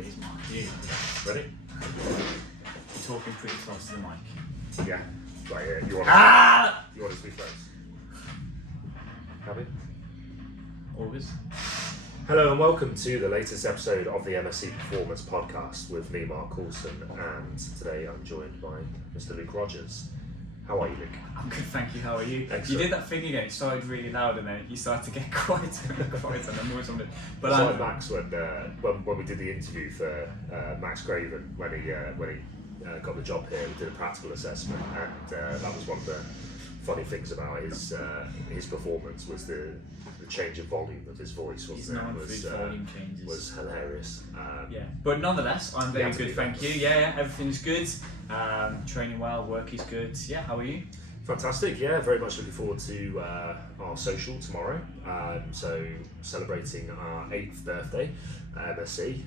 it is, Mark. You Ready? You're talking pretty close to the mic. Yeah. Right here. You want to speak close? Happy? August. Hello and welcome to the latest episode of the MSC Performance Podcast with me, Mark Coulson, and today I'm joined by Mr. Luke Rogers. How are you, Luke? I'm good, thank you. How are you? Excellent. You did that thing again. It started really loud and then you started to get quieter and quieter. And I'm always on it. But it's like Max when we did the interview for Max Craven when he got the job here. We did a practical assessment, and that was one of the funny things about his performance was the change of volume of his voice. Volume changes. Was hilarious. Yeah, but nonetheless, I'm very good, thank you. Yeah, everything's good. Training well, work is good. Yeah, how are you? Fantastic, yeah, very much looking forward to our social tomorrow. So celebrating our 8th birthday at MSC.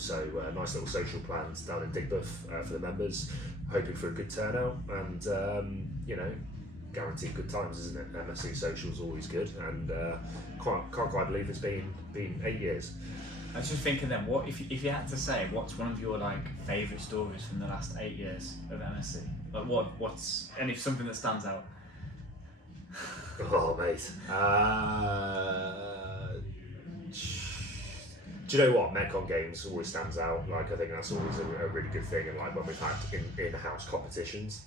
So nice little social plans down in Digbeth for the members. Hoping for a good turnout and guaranteed good times, isn't it? MSC social is always good, and can't quite believe it's been 8 years. I was just thinking then, what if you had to say what's one of your favourite stories from the last 8 years of MSC? What's and if something that stands out? Oh mate, do you know what? Metcon Games always stands out. I think that's always a really good thing, and when we've had in-house competitions,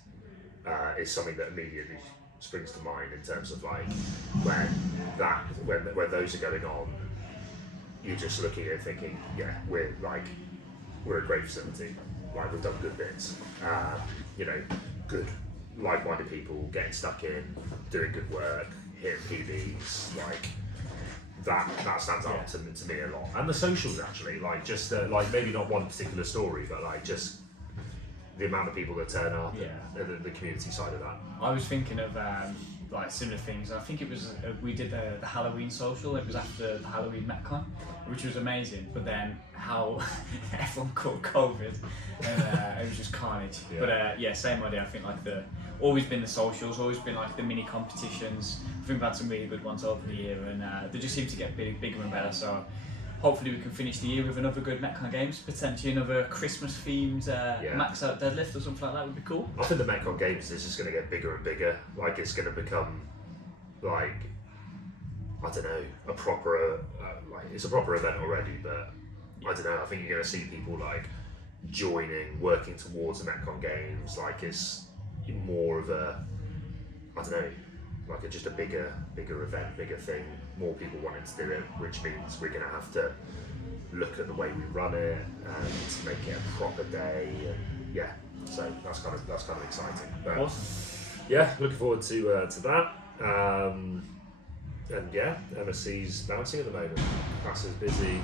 is something that immediately springs to mind in terms of when those are going on. You're just looking at it thinking, yeah, we're a great facility. We've done good bits. Good like-minded people getting stuck in, doing good work, hitting PBs. That stands out to me a lot. And the socials actually, maybe not one particular story, but just the amount of people that turn up, and the community side of that. I was thinking of similar things. I think it was we did the Halloween social. It was after the Halloween Metcon, which was amazing. But then how everyone caught COVID, and it was just carnage. Yeah. But same idea. I think always been the socials, always been the mini competitions. I think we've had some really good ones over the year, and they just seem to get bigger and better. So hopefully we can finish the year with another good Metcon Games, potentially another Christmas themed max out deadlift or something like that would be cool. I think the Metcon Games is just going to get bigger and bigger. It's going to become I don't know, a proper it's a proper event already, but I don't know, I think you're going to see people joining, working towards the Metcon Games. It's more of a, I don't know, just a bigger event, bigger thing, more people wanting to do it, which means we're going to have to look at the way we run it and make it a proper day, and so that's kind of exciting. But awesome. Yeah, looking forward to that. And MSC's bouncing at the moment. Class is busy.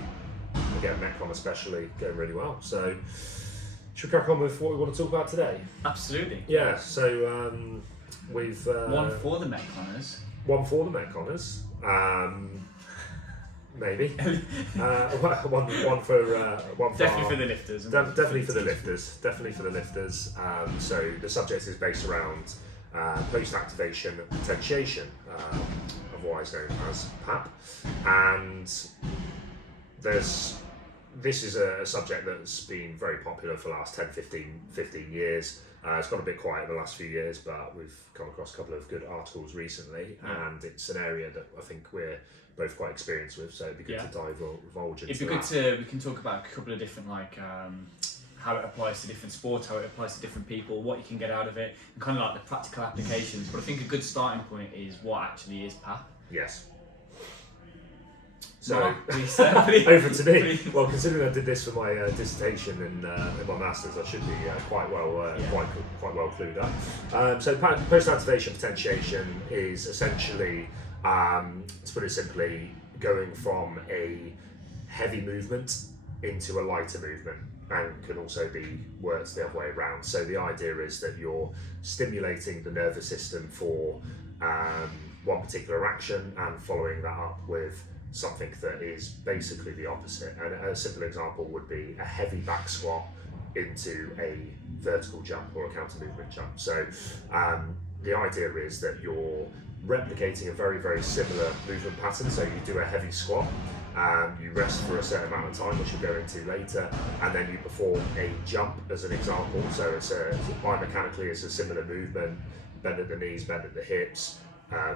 Again, Metcon especially going really well. So should we crack on with what we want to talk about today? Absolutely. Yeah. So we've one for the Metconners. One for the Metconners. Maybe. one for definitely for the lifters. Definitely for the lifters. So the subject is based around post-activation potentiation, otherwise known as PAP, and this is a subject that's been very popular for the last 10-15 years. It's got a bit quiet in the last few years, but we've come across a couple of good articles recently, and it's an area that I think we're both quite experienced with, so it'd be good to divulge into that. It'd be good we can talk about a couple of different how it applies to different sports, how it applies to different people, what you can get out of it, and kind of the practical applications. But I think a good starting point is what actually is PAP. Yes. So, please, over to me. Well, considering I did this for my dissertation in my masters, I should be quite well clued up. So, post-activation potentiation is essentially, to put it simply, going from a heavy movement into a lighter movement, and can also be worked the other way around. So the idea is that you're stimulating the nervous system for one particular action and following that up with something that is basically the opposite. And a simple example would be a heavy back squat into a vertical jump or a counter movement jump. So the idea is that you're replicating a very, very similar movement pattern. So you do a heavy squat, You rest for a certain amount of time, which we'll go into later, and then you perform a jump as an example. So biomechanically, it's a similar movement: bend at the knees, bend at the hips,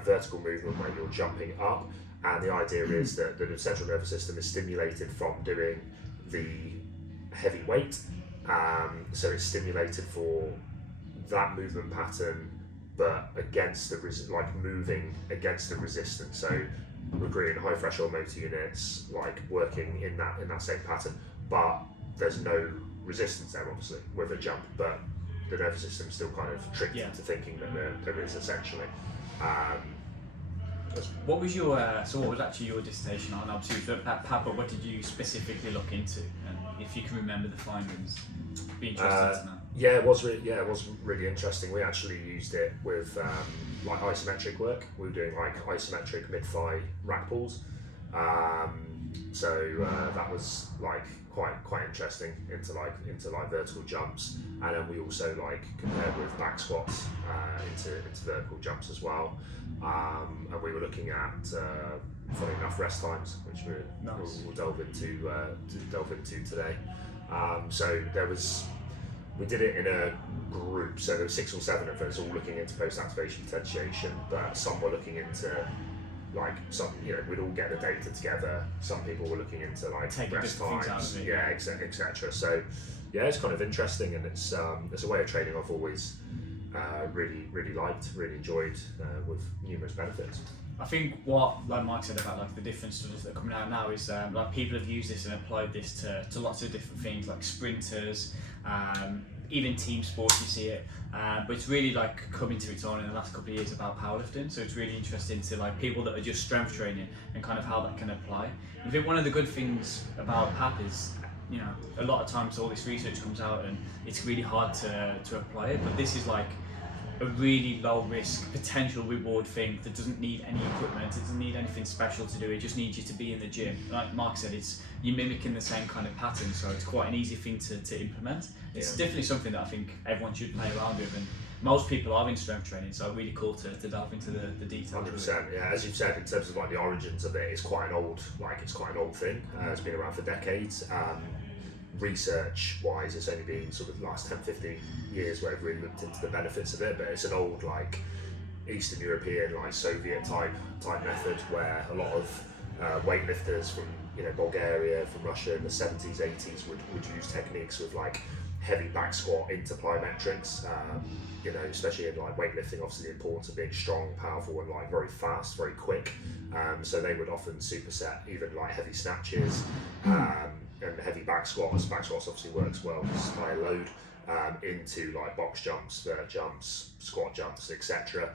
vertical movement where you're jumping up. And the idea is that the central nervous system is stimulated from doing the heavy weight. So it's stimulated for that movement pattern, but against moving against the resistance. So we're creating high threshold motor units, like working in that same pattern, but there's no resistance there, obviously, with a jump. But the nervous system's still kind of tricked into thinking that there is essentially. What was your what was actually your dissertation on? Obviously, at PAP, what did you specifically look into? And if you can remember the findings, be interesting to know. Yeah, it was really interesting. We actually used it with like isometric work. We were doing like isometric mid-thigh rack pulls. So that was like quite interesting into vertical jumps, and then we also like compared with back squats into vertical jumps as well. And we were looking at funny enough rest times, which we'll delve into today. So we did it in a group, so there were 6 or 7 of us all looking into post-activation potentiation, but some were looking into we'd all get the data together. Some people were looking into like rest times, etc. So yeah, it's kind of interesting, and it's a way of training I've always really liked, really enjoyed, with numerous benefits. I think what, like Mike said about like the different studies that are coming out now is like people have used this and applied this to lots of different things, like sprinters, even team sports you see it, but it's really like coming to its own in the last couple of years about powerlifting. So it's really interesting to like people that are just strength training and kind of how that can apply. I think one of the good things about PAP is, you know, a lot of times all this research comes out and it's really hard to apply it, but this is like a really low risk potential reward thing that doesn't need any equipment, it doesn't need anything special to do, it just needs you to be in the gym. Like Mark said, you're mimicking the same kind of pattern, so it's quite an easy thing to implement. It's definitely something that I think everyone should play around with, and most people are in strength training, so really cool to delve into the details. 100%, yeah. As you've said, in terms of like the origins of it, it's quite an old thing. It's been around for decades. Research-wise, it's only been sort of the last 10-15 years where I've really looked into the benefits of it, but it's an old like Eastern European, like Soviet type method where a lot of weightlifters from Bulgaria, from Russia in the 70s, 80s would use techniques with like heavy back squat into plyometrics, especially in like weightlifting, obviously the importance of being strong, powerful, and like very fast, very quick. So they would often superset even like heavy snatches and heavy back squats. Back squats obviously works well because higher load, into like box jumps, vert jumps, squat jumps, etc.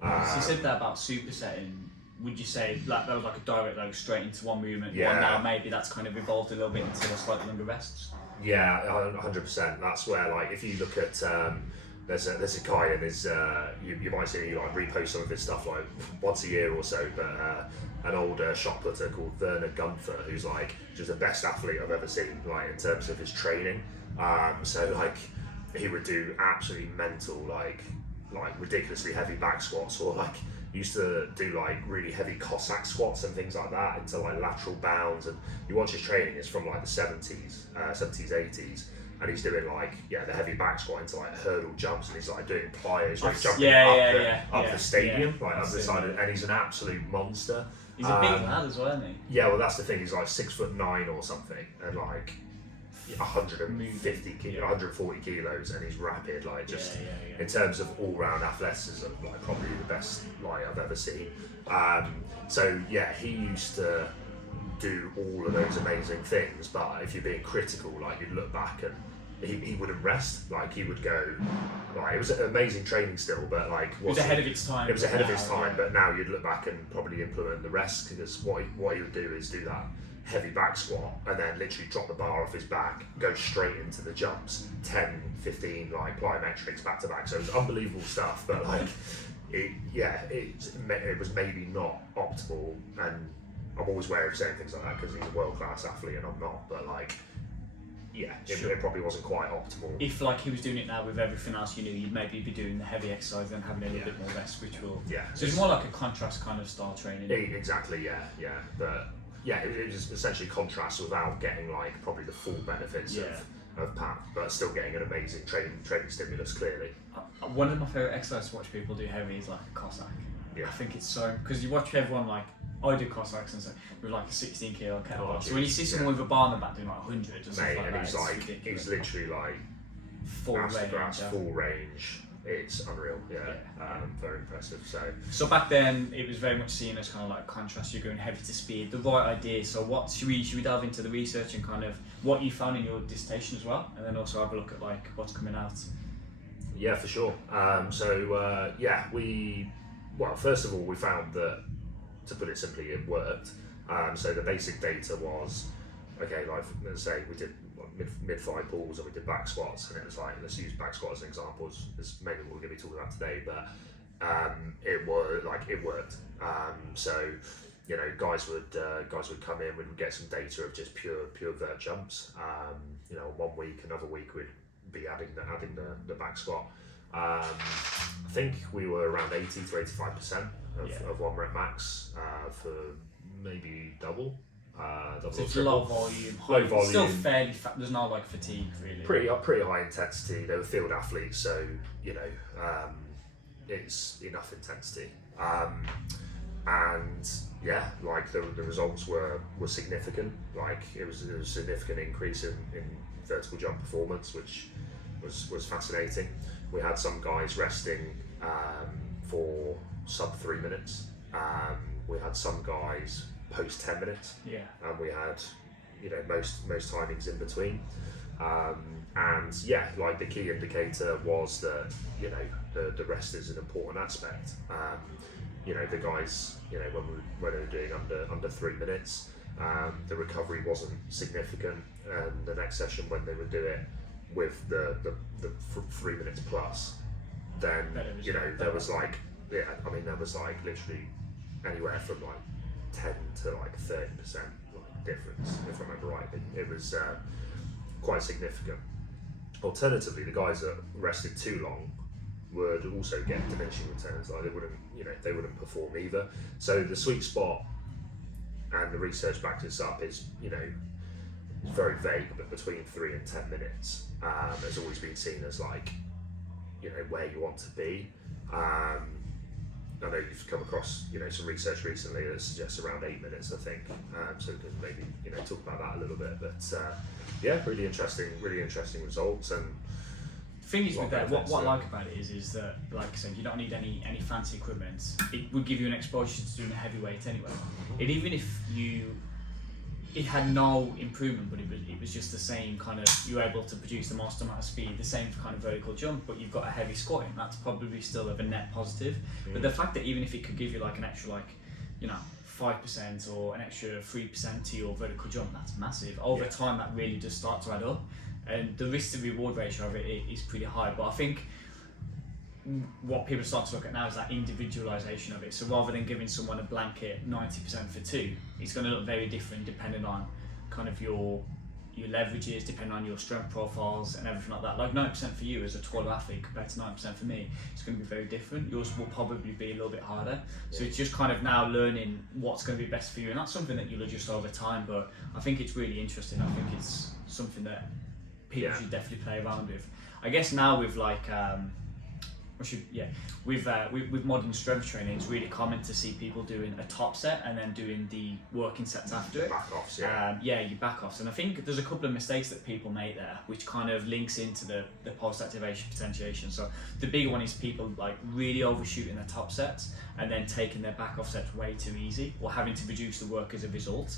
So you said that about supersetting. Would you say like that was like a direct like straight into one movement? Yeah. Now maybe that's kind of evolved a little bit into slightly longer rests. Yeah, 100%. That's where like if you look at there's a guy and his you might see like repost some of his stuff like once a year or so, but an old shot putter called Werner Gunther, who's like just the best athlete I've ever seen, like in terms of his training. So like he would do absolutely mental like ridiculously heavy back squats, or like used to do like really heavy Cossack squats and things like that into like lateral bounds. And you watch his training, it's from like the 70s, 80s, and he's doing like the heavy back squat into like hurdle jumps, and he's like doing plyos, like jumping up the stadium, like up the side, and he's an absolute monster. He's a big lad as well, isn't he? Yeah, well that's the thing. He's like 6'9" or something, and like 140 kilos, and he's rapid, like just in terms of all-round athleticism, like probably the best like I've ever seen. So yeah, he used to do all of those amazing things, but if you're being critical, like you'd look back and he wouldn't rest. Like he would go, like it was amazing training still, but like it was ahead of its time. It was ahead of its time, but now you'd look back and probably implement the rest, because what he would do is do that heavy back squat and then literally drop the bar off his back, go straight into the jumps, 10, 15 like plyometrics back to back. So it was unbelievable stuff, but like it was maybe not optimal, and I'm always wary of saying things like that because he's a world-class athlete and I'm not, but like it probably wasn't quite optimal. If like he was doing it now with everything else you knew, you'd maybe be doing the heavy exercise and having a little bit more rest, which will so it's more like a contrast kind of style training. Exactly, but it was essentially contrast without getting like probably the full benefits of PAP, but still getting an amazing training stimulus clearly. One of my favourite exercises to watch people do heavy is like a Cossack. Yeah. I think it's so, because you watch everyone like, I do Cossacks and so with like a 16 kilo kettlebell. So when you see someone with a bar on the back doing like 100 or something like that, he's literally like full range. Full range. It's unreal, very impressive. So back then it was very much seen as kind of like contrast. You're going heavy to speed, the right idea. So what should we delve into the research and kind of what you found in your dissertation as well, and then also have a look at like what's coming out. Yeah, for sure. First of all, we found that, to put it simply, it worked. So the basic data was, okay, like let's say we did mid-thigh pulls and we did back squats, and it was like, let's use back squats as an example, is mainly what we're going to be talking about today, but it worked. So you know, guys would come in, we'd get some data of just pure vert jumps. You know, 1 week, another week we'd be adding the back squat. I think we were around 80 to 85% of 1 rep max for maybe double. So it's low volume, still fairly there's no like fatigue really. Pretty high intensity. They were field athletes, so you know, it's enough intensity. And yeah, like the results were significant. Like it was a significant increase in vertical jump performance, which was fascinating. We had some guys resting for sub 3 minutes. We had some guys post 10 minutes, and we had, you know, most timings in between, and yeah, like the key indicator was that, you know, the rest is an important aspect. You know, the guys, you know, when they were doing under 3 minutes, the recovery wasn't significant, and the next session when they would do it with the 3 minutes plus, then you know there was like there was like literally anywhere from like 10 to like 30% like difference, if I remember right. It was quite significant. Alternatively, the guys that rested too long would also get diminishing returns. Like they wouldn't perform either. So the sweet spot, and the research backs this up, is, you know, very vague, but between 3 and 10 minutes has always been seen as like, you know, where you want to be. I know you've come across, you know, some research recently that suggests around 8 minutes, I think. So we can maybe, you know, talk about that a little bit. But yeah, really interesting results. And the thing is with that, what I like about it is that, like I said, you don't need any fancy equipment. It would give you an exposure to doing a heavy weight anyway. And even if it had no improvement, but it was just the same kind of, you were able to produce the most amount of speed, the same kind of vertical jump, but you've got a heavy squatting, that's probably still of a net positive. But the fact that even if it could give you like an extra, like, you know, 5% or an extra 3% to your vertical jump, that's massive. Over time, that really does start to add up, and the risk to reward ratio of it is pretty high. But I think what people start to look at now is that individualization of it. So rather than giving someone a blanket 90% for 2, it's going to look very different depending on kind of your leverages, depending on your strength profiles and everything like that. Like 90% for you as a taller athlete compared to 90% for me, it's going to be very different. Yours will probably be a little bit harder. So it's just kind of now learning what's going to be best for you, and that's something that you'll adjust over time. But I think it's really interesting. I think it's something that people should definitely play around with. I guess now with like with modern strength training, it's really common to see people doing a top set and then doing the working sets after it. Back offs, your back offs. And I think there's a couple of mistakes that people make there, which kind of links into the post-activation potentiation. So the bigger one is people like really overshooting their top sets and then taking their back off sets way too easy, or having to produce the work as a result.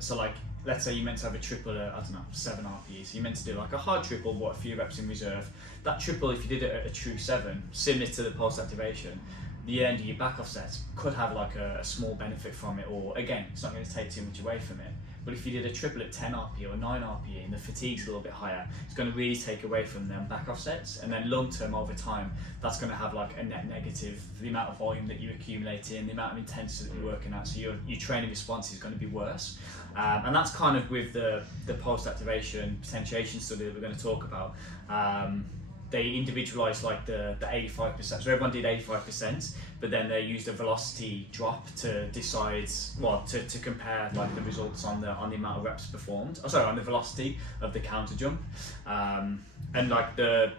So like, let's say you meant to have a triple at, 7 RPEs. You meant to do like a hard triple, a few reps in reserve. That triple, if you did it at a true 7, similar to the post-activation, the end of your back off sets could have like a small benefit from it, or again, it's not going to take too much away from it. But if you did a triple at 10 RPE or 9 RPE and the fatigue's a little bit higher, it's going to really take away from them back off sets. And then long term, over time, that's going to have like a net negative, the amount of volume that you accumulate in, the amount of intensity that you're working at. So your training response is going to be worse. And that's kind of with the post-activation potentiation study that we're going to talk about. they individualized like the 85%. So everyone did 85%, but then they used a velocity drop to decide, well, to compare like the results on the amount of reps performed. Oh, sorry, on the velocity of the counter jump. And like the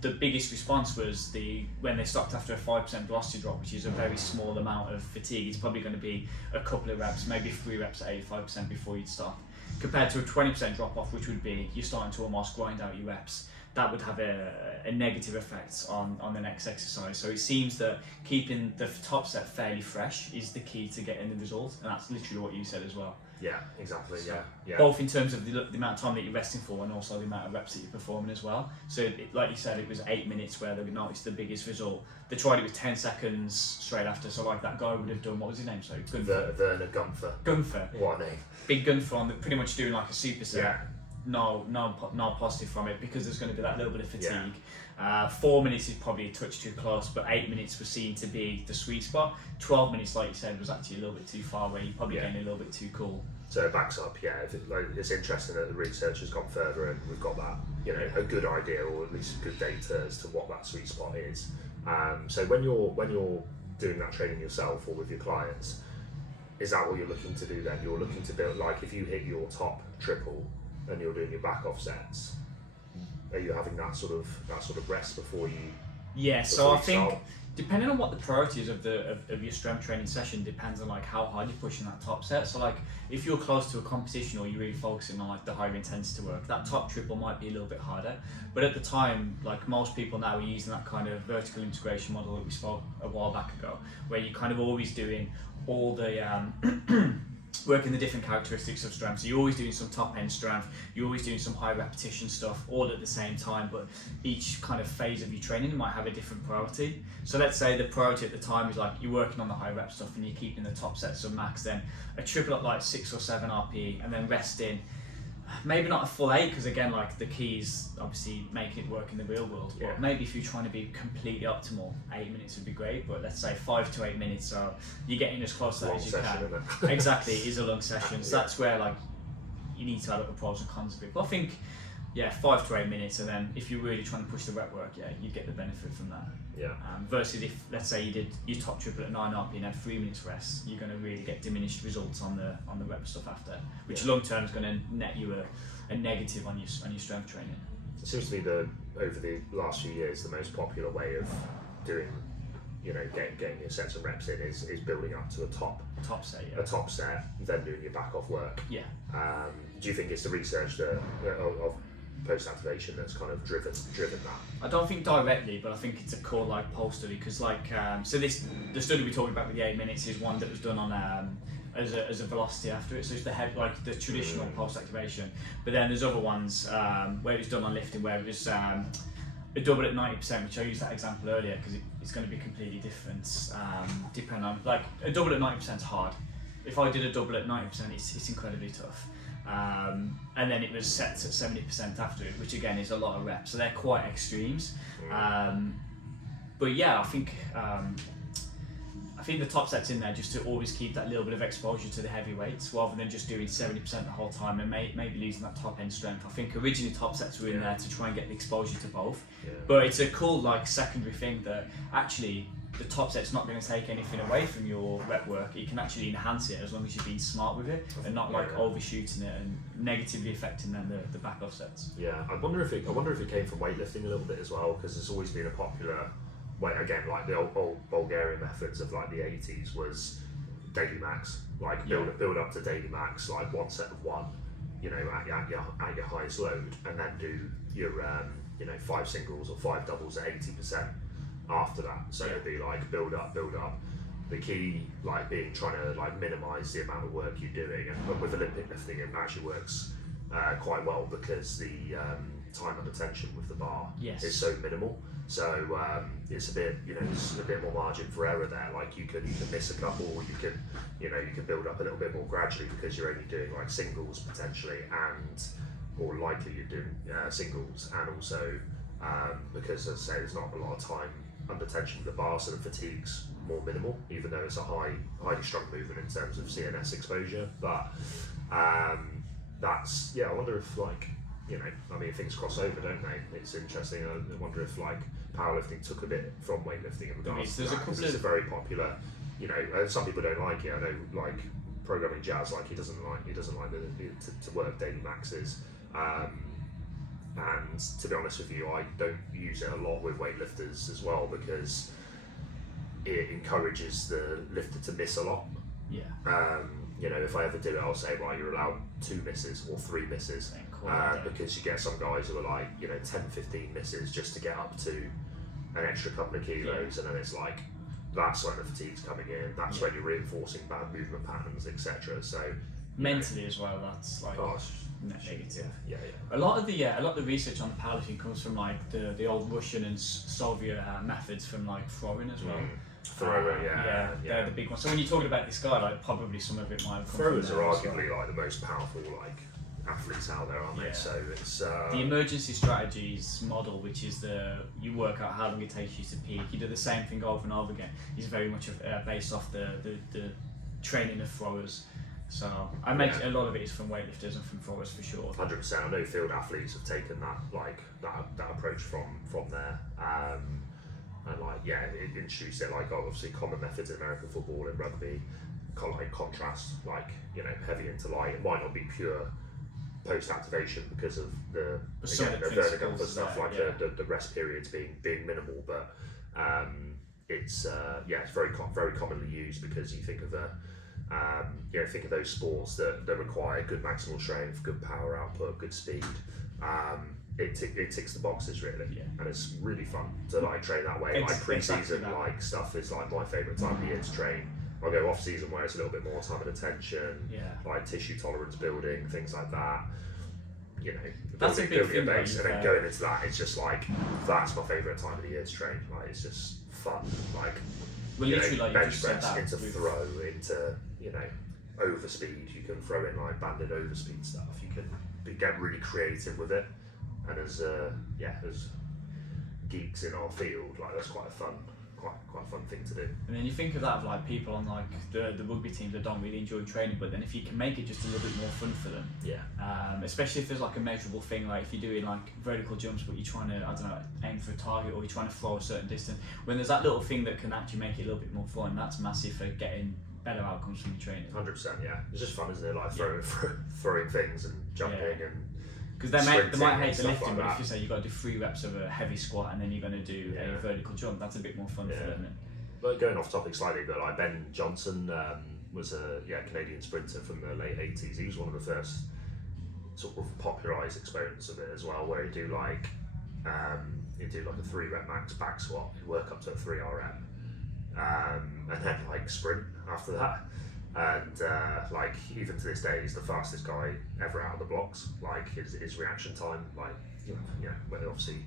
biggest response was when they stopped after a 5% velocity drop, which is a very small amount of fatigue. It's probably going to be a couple of reps, maybe 3 reps at 85% before you'd stop. Compared to a 20% drop off, which would be you're starting to almost grind out your reps. That would have a negative effect on the next exercise. So it seems that keeping the top set fairly fresh is the key to getting the result, and that's literally what you said as well. Yeah, exactly. So Yeah. both in terms of the amount of time that you're resting for, and also the amount of reps that you're performing as well. So like you said, it was 8 minutes where they noticed the biggest result. They tried it with 10 seconds straight after. So like that guy would have done, what was his name? Sorry, Werner Gunther. Gunther. What a name. Big Gunther on pretty much doing like a superset. Yeah. No positive from it, because there's going to be that little bit of fatigue. 4 minutes is probably a touch too close, but 8 minutes was seen to be the sweet spot. 12 minutes, like you said, was actually a little bit too far, where you're probably getting a little bit too cool. So it backs up, it's interesting that the research has gone further and we've got that, a good idea, or at least good data as to what that sweet spot is. So when you're doing that training yourself or with your clients, is that what you're looking to do then? You're looking to build, like if you hit your top triple and you're doing your back off sets, are you having that sort of rest before you? Yeah, so I think depending on what the priority is of your strength training session depends on like how hard you're pushing that top set. So like if you're close to a competition or you're really focusing on like the higher intensity work, that top triple might be a little bit harder. But at the time, like most people now are using that kind of vertical integration model that we spoke a while back ago, where you're kind of always doing all the working the different characteristics of strength. So you're always doing some top end strength, you're always doing some high repetition stuff all at the same time, but each kind of phase of your training might have a different priority. So let's say the priority at the time is like you're working on the high rep stuff and you're keeping the top sets of max, then a triple at like 6 or 7 RPE and then resting. Maybe not a full 8, because again, like the key is obviously making it work in the real world. But maybe if you're trying to be completely optimal, 8 minutes would be great. But let's say 5 to 8 minutes, so you're getting as close to that as you can. Exactly, it is a long session. So that's where like you need to add up the pros and cons of it. But I think 5 to 8 minutes, and then if you're really trying to push the rep work, you get the benefit from that. Yeah. Versus if, let's say, you did your top triple at 9 RP and had 3 minutes rest, you're going to really get diminished results on the rep stuff after, which long term is going to net you a negative on your strength training. It seems to be over the last few years the most popular way of doing, getting your sets of reps in is building up to a top set, a top set, then doing your back off work. Yeah. Do you think it's the research of post-activation that's kind of driven that? I don't think directly, but I think it's a core like pole study, because the study we're talking about with the 8 minutes is one that was done on as a velocity after it, so it's the traditional post-activation. But then there's other ones where it was done on lifting, where it was a double at 90%, which I used that example earlier because it's going to be completely different depending on, like a double at 90% is hard. If I did a double at 90%, it's incredibly tough. And then it was set at 70% after it, which again is a lot of reps, so they're quite extremes. But yeah, I think the top set's in there just to always keep that little bit of exposure to the heavy weights, rather than just doing 70% the whole time and maybe losing that top end strength. I think originally top sets were in there to try and get the exposure to both. But it's a cool like secondary thing that actually the top set's not going to take anything away from your rep work. You can actually enhance it as long as you're being smart with it and not like overshooting it and negatively affecting then the back off sets. Yeah, I wonder if it came from weightlifting a little bit as well, because it's always been a popular way. Again, like the old Bulgarian methods of like the 80s was daily max, like build up to daily max, like one set of one, at your highest load, and then do your 5 singles or 5 doubles at 80%. After that, so it'd be like build up. The key like being trying to like minimise the amount of work you're doing, and with Olympic lifting it actually works quite well because the time under tension with the bar is so minimal. So it's a bit it's a bit more margin for error there. Like you could miss a couple, or you can build up a little bit more gradually because you're only doing like singles potentially, and more likely you're doing singles, and also because as I say there's not a lot of time under tension with the bar, so the fatigue's more minimal, even though it's a highly strong movement in terms of CNS exposure. But I wonder if like I mean, things cross over, don't they? It's interesting. I wonder if like powerlifting took a bit from weightlifting in regards to that, because it's a very popular. Some people don't like it. I know, like programming Jazz, like he doesn't like to work daily maxes. And to be honest with you, I don't use it a lot with weightlifters as well, because it encourages the lifter to miss a lot. Yeah. If I ever do it, I'll say, right, you're allowed 2 misses or 3 misses, because you get some guys who are like 10, 15 misses just to get up to an extra couple of kilos, and then it's like that's when the fatigue's coming in. That's when you're reinforcing bad movement patterns, etc. So mentally as well, that's like negative. Yeah. A lot of the research on powerlifting comes from like the old Russian and Soviet methods from like throwing as well. Throwing, they're the big ones. So when you're talking about this guy, like probably some of it might have come throwers from are arguably like the most powerful like athletes out there, aren't they? So it's the emergency strategies model, which is you work out how long it takes you to peak. You do the same thing over and over again. Is very much based off the training of throwers. So I imagine a lot of it is from weightlifters and from throwers for sure. 100%. I know field athletes have taken that approach from there. It introduced it like obviously common methods in American football and rugby, like contrast, heavy into light. It might not be pure post activation because of the vertical stuff, the rest periods being minimal, but it's very commonly used, because you think of think of those sports that require good maximal strength, good power output, good speed. It ticks the boxes really, and it's really fun to like train that way. Like pre-season stuff is like my favourite time of the year to train. I'll go off season where it's a little bit more time and attention, like tissue tolerance building, things like that. That's a big thing. Base, and then going into that, it's just like that's my favourite time of the year to train. Like it's just fun. Like literally, like bench you just said press that into throw into overspeed. You can throw in like banded overspeed stuff. You can get really creative with it. And as geeks in our field, like that's quite a fun thing to do. And then you think of that of like people on like the rugby teams that don't really enjoy training, but then if you can make it just a little bit more fun for them, especially if there's like a measurable thing, like if you're doing like vertical jumps but you're trying to aim for a target, or you're trying to throw a certain distance, when there's that little thing that can actually make it a little bit more fun, that's massive for getting better outcomes from your training. 100%, yeah. It's just fun, isn't it? Like throwing things and jumping and. Because they might hate the lifting, but if you say you've got to do 3 reps of a heavy squat and then you're going to do a vertical jump, that's a bit more fun for them, isn't it? But going off topic slightly, but like Ben Johnson was a Canadian sprinter from the late 80s. He was one of the first sort of popularised exponents of it as well, where he'd do like a 3-rep max back squat, he'd work up to a 3RM, and then like sprint after that. And like even to this day, he's the fastest guy ever out of the blocks. Like his reaction time, like but obviously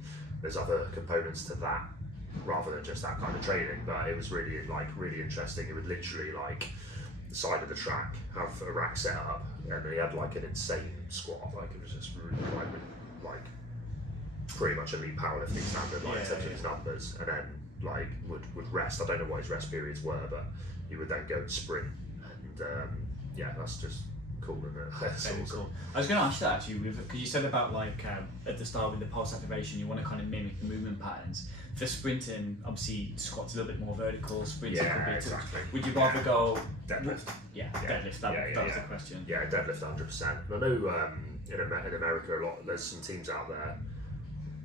there's other components to that rather than just that kind of training. But it was really interesting. It would literally like the side of the track have a rack set up, and he had like an insane squat. Like it was just really like pretty much elite powerlifting standard, like in terms of his numbers. And then like would rest. I don't know what his rest periods were, but he would then go and sprint. That's just cool, isn't it? That's very cool. I was going to ask you that actually, because you said about like at the start with the pulse activation, you want to kind of mimic the movement patterns. For sprinting, obviously squat's a little bit more vertical. Sprinting could be exactly. Would you rather go deadlift? Deadlift. That was the question. Yeah, deadlift 100%. I know in America a lot. There's some teams out there.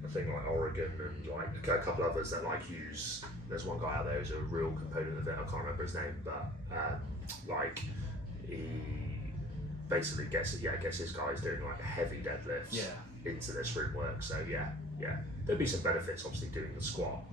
I think like Oregon and like a couple others that like use. There's one guy out there who's a real component of it. I can't remember his name, but like he basically gets his guys doing like heavy deadlifts into their sprint work. So there'd be some benefits obviously doing the squat.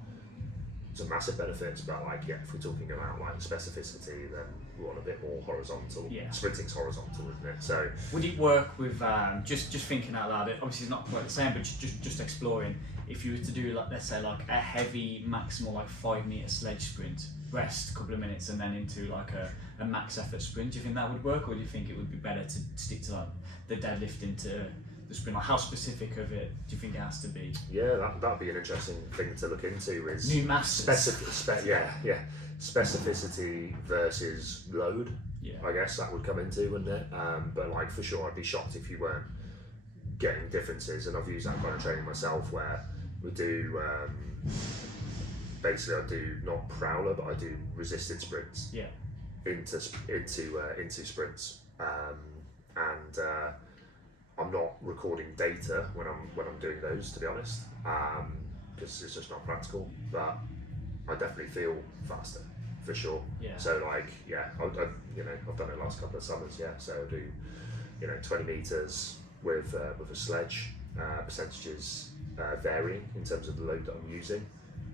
Some massive benefits, but like if we're talking about like specificity, then we want a bit more horizontal. Sprinting's horizontal, isn't it? So would it work with just thinking out loud? Obviously, it's not quite the same, but just exploring. If you were to do like, let's say like a heavy maximal like 5 meter sledge sprint, rest a couple of minutes, and then into like a max effort sprint, do you think that would work, or do you think it would be better to stick to like the deadlift into the sprint? Like how specific of it do you think it has to be? Yeah, that'd be an interesting thing to look into. Is new masters. Specificity versus load. Yeah. I guess that would come into, wouldn't it? But like for sure, I'd be shocked if you weren't getting differences, and I've used that kind of training myself where we do basically I do not prowler, but I do resisted sprints into sprints, and I'm not recording data when I'm doing those, to be honest, because it's just not practical, but I definitely feel faster for sure. So like I've done it last couple of summers, so I do 20 meters with a sledge, percentages varying in terms of the load that I'm using,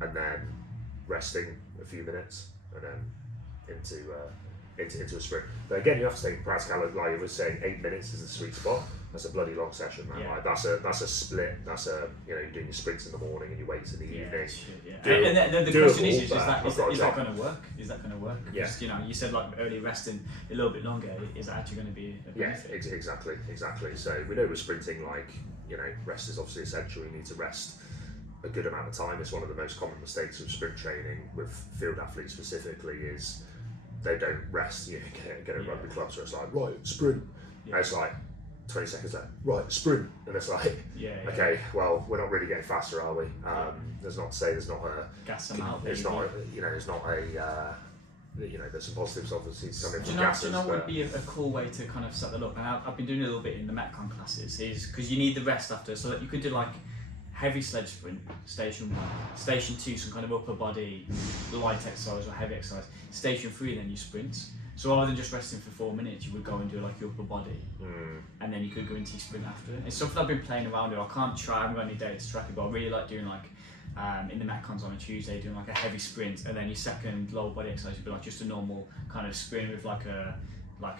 and then resting a few minutes, and then into a sprint. But again, you have to take practicality. Like I was saying, 8 minutes is the sweet spot. That's a bloody long session, man. Like that's a split. That's you're doing your sprints in the morning and your weights in the evening. And then the question is that going to work? Is that going to work? Because, you said like early resting a little bit longer. Is that actually going to be a benefit? Exactly. So we know with sprinting, like rest is obviously essential. You need to rest a good amount of time. It's one of the most common mistakes with sprint training with field athletes specifically is they don't rest. You get a rugby club, so it's like, right, sprint. And it's like 20 seconds left, right, sprint. And it's like, okay, well, we're not really getting faster, are we? There's not a gas them out. There's not there's some positives obviously coming from gases. Do you know what would be a cool way to kind of set that up? And I've been doing a little bit in the Metcon classes, is because you need the rest after, so that you could do like heavy sledge sprint, station 1, station 2, some kind of upper body light exercise or heavy exercise, station 3, then you sprint. So rather than just resting for 4 minutes, you would go and do like your upper body, and then you could go into your sprint after it. It's something I've been playing around with. I haven't got any data to track it, but I really like doing like in the Metcons on a Tuesday, doing like a heavy sprint, and then your second lower body exercise would be like just a normal kind of sprint with like a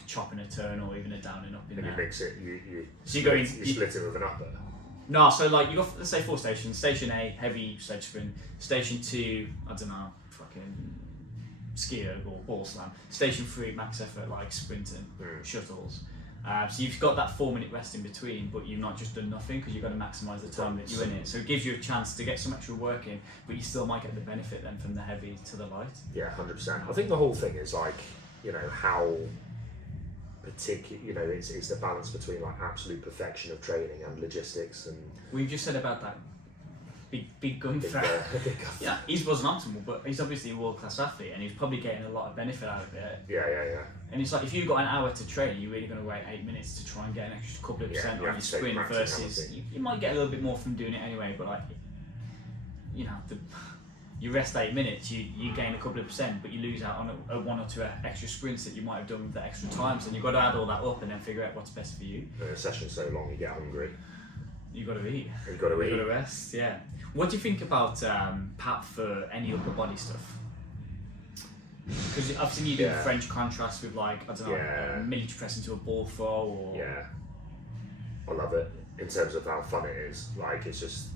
chop and a turn, or even a down and up in there. And you mix it, you split it with an upper. No, so like you got, let's say 4 stations. Station A, heavy sledge sprint. Station 2, I don't know, fucking ski erg or ball slam. Station 3, max effort, like sprinting, shuttles. So you've got that 4 minute rest in between, but you've not just done nothing because you've got to maximise the time that you're in it. So it gives you a chance to get some extra work in, but you still might get the benefit then from the heavy to the light. Yeah, 100%. I think the whole thing is like, how particular, it's the balance between like absolute perfection of training and logistics. And we've just said about that big gun fat. Yeah, he wasn't optimal, but he's obviously a world-class athlete, and he's probably getting a lot of benefit out of it. Yeah. And it's like, if you've got an hour to train, you're really going to wait 8 minutes to try and get an extra couple of percent on your sprint, versus you might get a little bit more from doing it anyway, but like, you rest 8 minutes, you gain a couple of percent, but you lose out on a 1 or 2 extra sprints that you might have done with the extra time. So you've got to add all that up and then figure out what's best for you. And the session's so long, you get hungry. You've got to eat. You've got to rest, yeah. What do you think about PAP for any upper body stuff? Because I've seen you do French contrast with like, I don't know, military press into a ball throw or... Yeah, I love it in terms of how fun it is. Like, it's just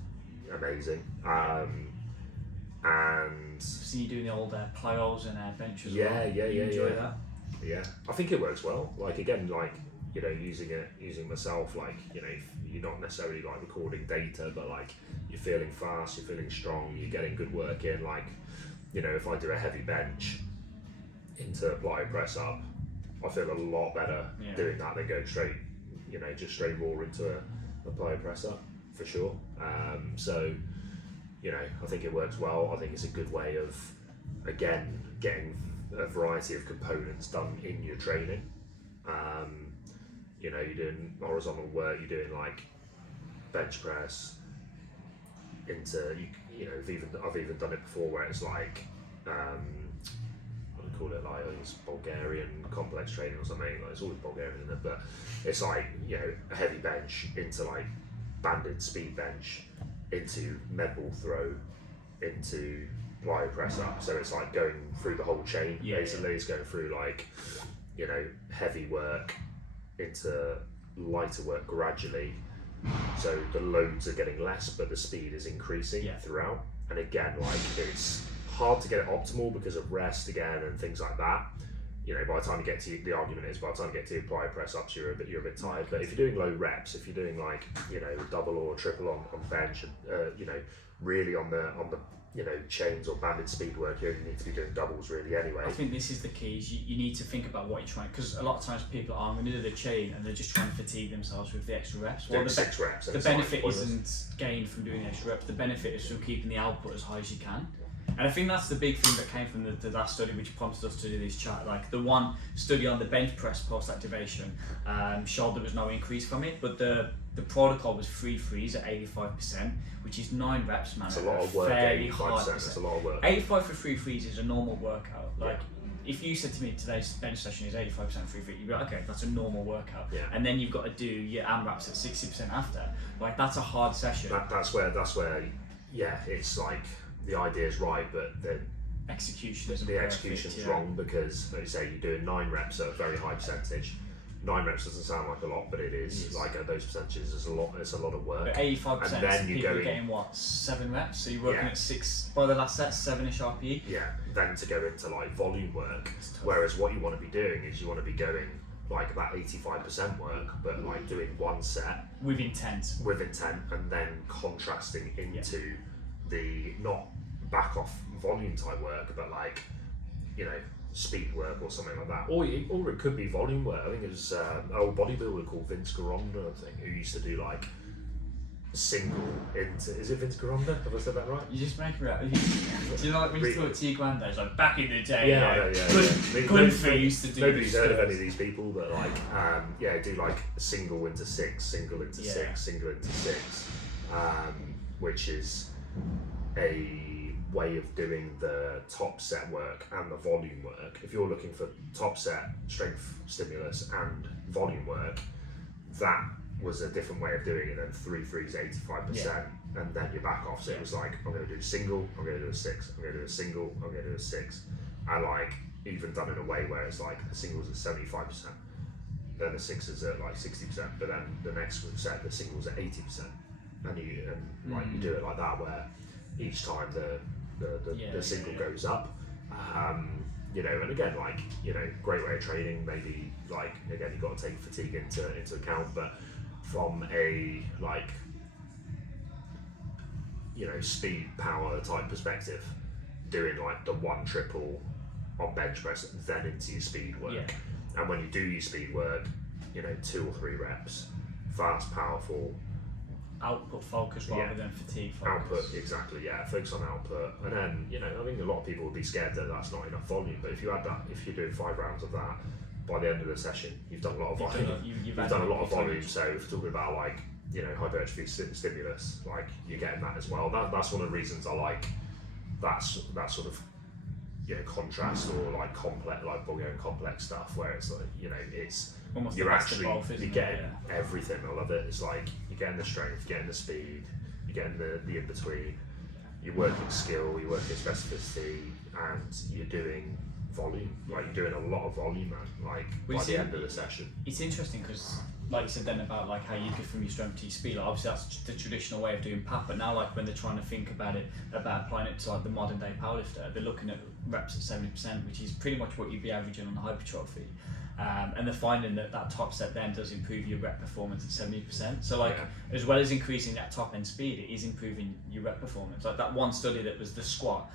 amazing. And I've seen you doing the old plyos and bench as well. You enjoy that? Yeah, I think it works well. Like, again, like, using myself, like, you're not necessarily like recording data, but like you're feeling fast, you're feeling strong, you're getting good work in. Like, if I do a heavy bench into a plyo press up, I feel a lot better doing that than going straight, just straight raw into a plyo press up, for sure. So, I think it works well. I think it's a good way of, again, getting a variety of components done in your training. You're doing horizontal work, you're doing like bench press into, I've even done it before where it's like, what do we call it, like, it's Bulgarian complex training or something, like, it's always Bulgarian, isn't it? But it's like, a heavy bench into like banded speed bench, into med ball throw, into plyo press up. So it's like going through the whole chain, basically. It's going through like, heavy work into lighter work gradually, so the loads are getting less but the speed is increasing throughout. And again, like, it's hard to get it optimal because of rest again and things like that. By the time you get to the argument is, by the time you get to plyo press ups, you're a bit tired. But if you're doing low reps, if you're doing like double or triple on bench, really on the chains or banded speed work, you only need to be doing doubles really anyway. I think this is the key, is you need to think about what you're trying, because a lot of times people are going to do the chain and they're just trying to fatigue themselves with the extra reps. Doing 6 reps. The benefit isn't gained from doing the extra reps, the benefit is from keeping the output as high as you can. And I think that's the big thing that came from the last study which prompted us to do this chat. Like the one study on the bench press post-activation showed there was no increase from it, but the protocol was 3 threes at 85%, which is 9 reps, man. It's a lot of work, 85%, that's a lot of work. 85 for 3 threes is a normal workout. Like, if you said to me today's bench session is 85% 3 threes, you'd be like, okay, that's a normal workout. Yeah. And then you've got to do your AMRAPs at 60% after. Like, that's a hard session. That's where, it's like, the idea is right, but the execution's wrong, because, like you say, you're doing 9 reps at a very high percentage. 9 reps doesn't sound like a lot, but it is. Like at those percentages, it's a lot of work. But 85%, and then people are getting what, 7 reps? So you're working at 6 by the last set, 7ish RPE. Yeah. Then to go into like volume work, whereas what you want to be doing is you want to be going like about 85% work, but like doing 1 set with intent, and then contrasting into the not back off volume type work, but like speed work or something like that, or it could be volume work. I think it was an old bodybuilder called Vince Garonda, I think, who used to do like single into. Is it Vince Garonda? Have I said that right? You just make it up. Do you know, like when you talk to your granddad, it's like back in the day? Gunther used to do. Nobody's heard of any of these people, but like do like single into 6, single into 6, single into 6, which is a way of doing the top set work and the volume work. If you're looking for top set strength stimulus and volume work, that was a different way of doing it than 3 threes 85%, and then you back off. So it was like, I'm going to do a single, I'm going to do a 6, I'm going to do a single, I'm going to do a 6. I like even done in a way where it's like the singles at 75%, then the 6 is at like 60%, but then the next set the singles at 80%, and you do it like that, where each time the single goes up, and again, like, great way of training. Maybe like, again, you've got to take fatigue into account, but from a like, speed power type perspective, doing like the 1 triple on bench press, then into your speed work, and when you do your speed work, 2 or 3 reps, fast, powerful. Output focus rather than fatigue focus. Output, exactly, focus on output. And then, I think a lot of people would be scared that that's not enough volume, but if you're doing 5 rounds of that, by the end of the session, you've done a lot of volume. You've done a lot of volume, so if we're talking about like, hypertrophy stimulus, like you're getting that as well. That's one of the reasons I like that sort of, contrast, or like complex, like Bulgarian complex stuff, where it's like, it's almost you're getting everything. I love it. It's like you're getting the strength, you're getting the speed, you're getting the in between, you're working skill, you're working specificity, and you're doing volume. Like you're doing a lot of volume, man. Like by the end of the session. It's interesting because, like you said then about like how you get from your strength to your speed. Like obviously that's the traditional way of doing PAP, but now like when they're trying to think about applying it to like the modern day powerlifter, they're looking at reps at 70%, which is pretty much what you'd be averaging on hypertrophy. And they're finding that top set then does improve your rep performance at 70%. So like, as well as increasing that top end speed, it is improving your rep performance. Like that one study that was the squat,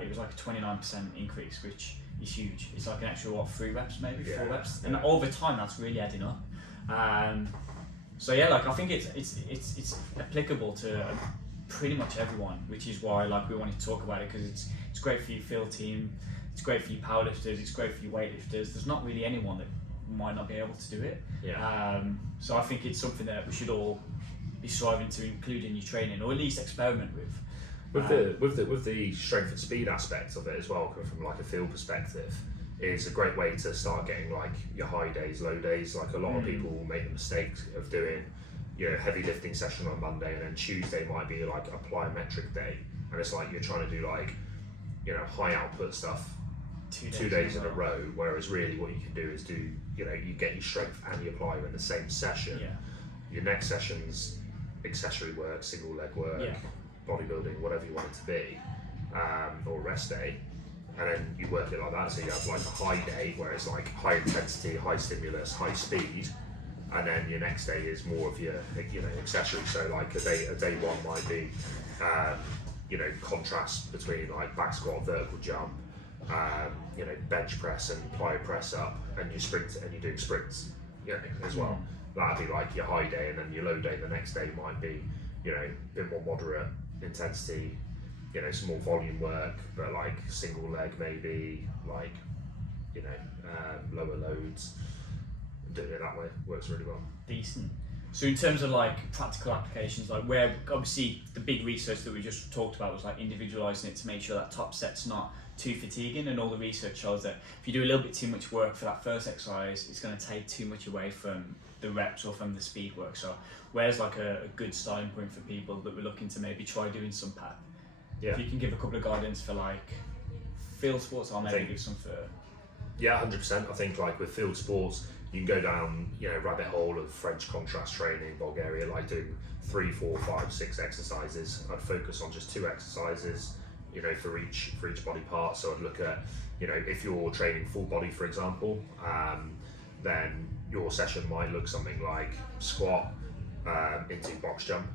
it was like a 29% increase, which is huge. It's like an extra 3 reps, maybe 4 reps, and over time that's really adding up. So like I think it's applicable to pretty much everyone, which is why like we wanted to talk about it, because it's great for your field team. It's great for your powerlifters, it's great for your weightlifters. There's not really anyone that might not be able to do it. So I think it's something that we should all be striving to include in your training, or at least experiment with. With the strength and speed aspect of it as well, from like a field perspective, is a great way to start getting like your high days, low days. Like a lot of people make the mistake of doing, heavy lifting session on Monday, and then Tuesday might be like a plyometric day, and it's like you're trying to do like, high output stuff 2 days in a row, whereas really what you can do is you get your strength and your plyo in the same session. Your next session's accessory work, single leg work, bodybuilding, whatever you want it to be, or rest day, and then you work it like that. So you have like a high day where it's like high intensity, high stimulus, high speed, and then your next day is more of your accessory. So like a day 1 might be contrast between like back squat, vertical jump, bench press and plyo press up, and you sprint and you're doing sprints, as well. That'd be like your high day, and then your low day the next day might be, a bit more moderate intensity, some more volume work, but like single leg maybe, like, lower loads. Doing it that way works really well. Decent. So in terms of like practical applications, like where obviously the big research that we just talked about was like individualizing it to make sure that top set's not too fatiguing, and all the research shows that if you do a little bit too much work for that first exercise, it's going to take too much away from the reps or from the speed work. So where's like a good starting point for people that we're looking to maybe try doing some PAP? Yeah. If you can give a couple of guidance for like field sports, I'll maybe give some for... Yeah, 100%. I think like with field sports, you can go down, rabbit hole of French contrast training, Bulgaria, like doing 3, 4, 5, 6 exercises. I'd focus on just 2 exercises, for each body part. So I'd look at, if you're training full body, for example, then your session might look something like squat into box jump,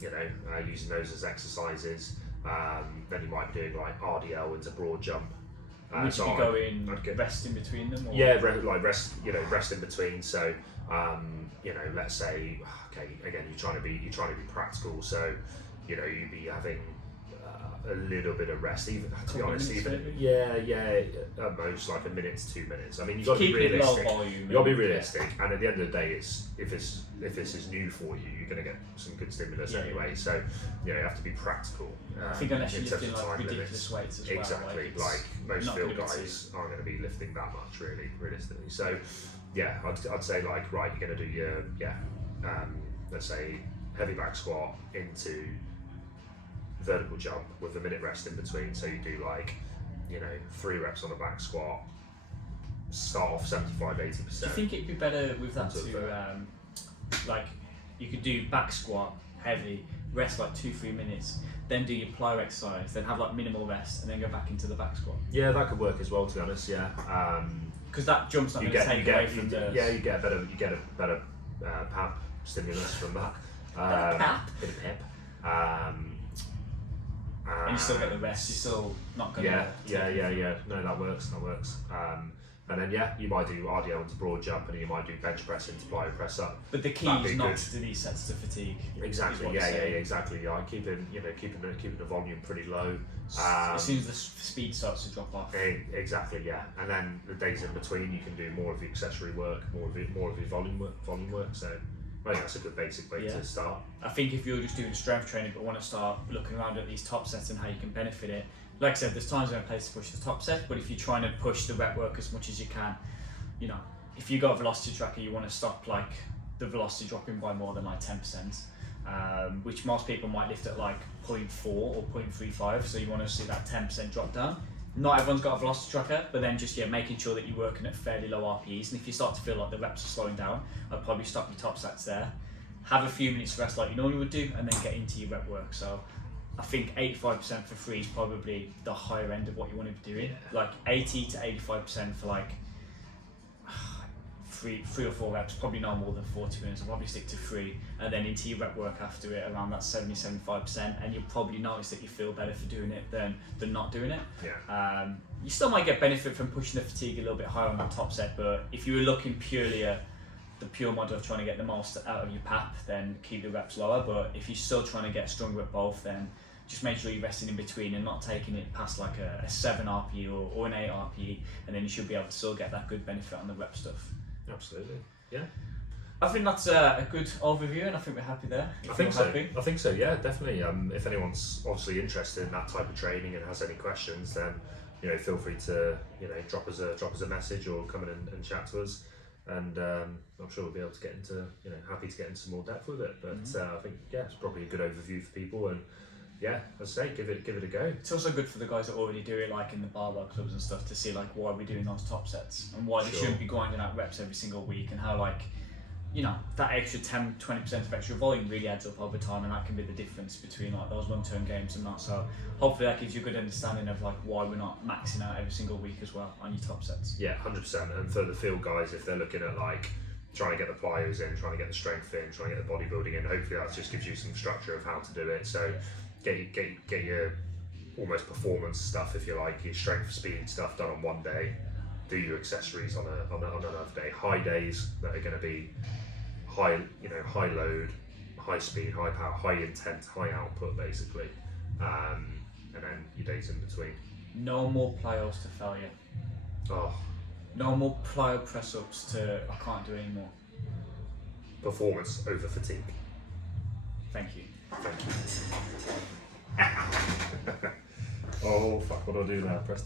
using those as exercises. Then you might be doing like RDL into broad jump. Would you be going rest in between them? Or? Yeah, rest in between. So, let's say, okay, again, you're trying to be practical. So, you'd be having a little bit of rest, even to be honest, at most like a minute to 2 minutes. I mean, you've got to be realistic. You've got to be realistic, and at the end of the day, if this is new for you, you're going to get some good stimulus anyway. So, you have to be practical. I think unless you're lifting like ridiculous weights as well. Exactly, like most field guys aren't going to be lifting that much, really, realistically. So, yeah, I'd say like, right, you're going to do your let's say heavy back squat into vertical jump with a minute rest in between. So you do like 3 reps on a back squat, start off 75-80%. Do you think it'd be better with that to like you could do back squat heavy, rest like 2-3 minutes, then do your plyo exercise, then have like minimal rest, and then go back into the back squat? Yeah, that could work as well, to be honest. Yeah, because that jump's not going to take away from the... Yeah, you get a better PAP stimulus from that. PAP? Bit of PAP. And you still get the rest. You're still not going to... Yeah. No, that works. And then you might do RDL into broad jump, and you might do bench press into plyo press up. But the key is not to do these sets to fatigue. Exactly. Exactly. Yeah, keeping the volume pretty low. As soon as the speed starts to drop off. Exactly. Yeah. And then the days in between, you can do more of the accessory work, more of your volume work. So I think that's a good basic way to start. I think if you're just doing strength training but want to start looking around at these top sets and how you can benefit it, like I said, there's times and places to push the top set, but if you're trying to push the rep work as much as you can, if you got a velocity tracker, you want to stop like the velocity dropping by more than like 10%, which most people might lift at like 0.4 or 0.35, so you want to see that 10% drop down. Not everyone's got a velocity tracker, but then just making sure that you're working at fairly low RPEs, and if you start to feel like the reps are slowing down, I'd probably stop your top sets there, have a few minutes rest like you normally would do, and then get into your rep work. So I think 85% for free is probably the higher end of what you want to be doing. Like 80 to 85% for like 3 or 4 reps, probably no more than 40 minutes. I'll probably stick to 3, and then into your rep work after it around that 70-75%, and you'll probably notice that you feel better for doing it than not doing it. You still might get benefit from pushing the fatigue a little bit higher on the top set, but if you were looking purely at the pure model of trying to get the most out of your PAP, then keep the reps lower. But if you're still trying to get stronger at both, then just make sure you're resting in between and not taking it past like a 7 RPE or an 8 RPE, and then you should be able to still get that good benefit on the rep stuff. Absolutely, yeah. I think that's a good overview, and I think we're happy there. I think so. Yeah, definitely. If anyone's obviously interested in that type of training and has any questions, then feel free to drop us a message or come in and chat to us. And I'm sure we'll be able to get into happy to get into some more depth with it. But I think it's probably a good overview for people. And as I say, give it a go. It's also good for the guys that already do it, like in the barbell clubs and stuff, to see like why we're doing those top sets and why they shouldn't be grinding out reps every single week, and how like that extra 10-20% of extra volume really adds up over time, and that can be the difference between like those long-term games and not. So hopefully that gives you a good understanding of like why we're not maxing out every single week as well on your top sets. Yeah, 100%. And for the field guys, if they're looking at like trying to get the plyos in, trying to get the strength in, trying to get the bodybuilding in, hopefully that just gives you some structure of how to do it. So get your almost performance stuff, if you like, your strength, speed stuff done on one day. Do your accessories on another day. High days that are going to be high load, high speed, high power, high intent, high output, basically, and then your days in between. No more plyos to failure. Oh, no more plyo press ups to I can't do anymore. Performance over fatigue. Thank you. Thank you. Oh fuck! What do I do now? Press